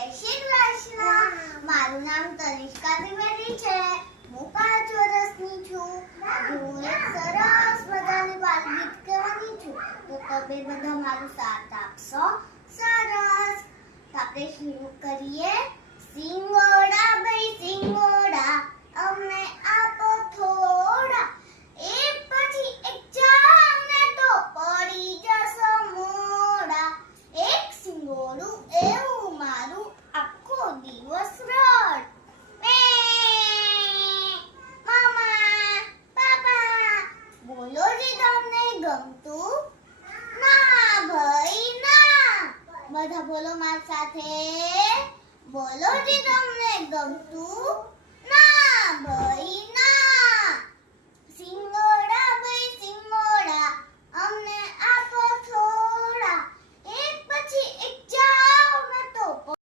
શ્રી કૃષ્ણ. મારું નામ તનિષ્કા ત્રિવેદી છે. હું 5 વર્ષની છું. હું એક સરસ મજાની બાલગીત કહેવાની છું. તો તમે બધા મારો સાથ આપશો. સરસ. તો આપણે શરૂ કરીએ. સિંગોડા ભાઈ સિંગોડા, અમને આપો થોડા. એક પછી એક ચાલને તો પડી જશો મોડા. એક સિંગોડું એવું મારું આખો દિવસ રડ. મામા પાપા, બોલો જે તમને ગમતું? ના ભાઈ ના. બધા બોલો મારી સાથે. બોલો જે તમને ગમતું? ના ભાઈ.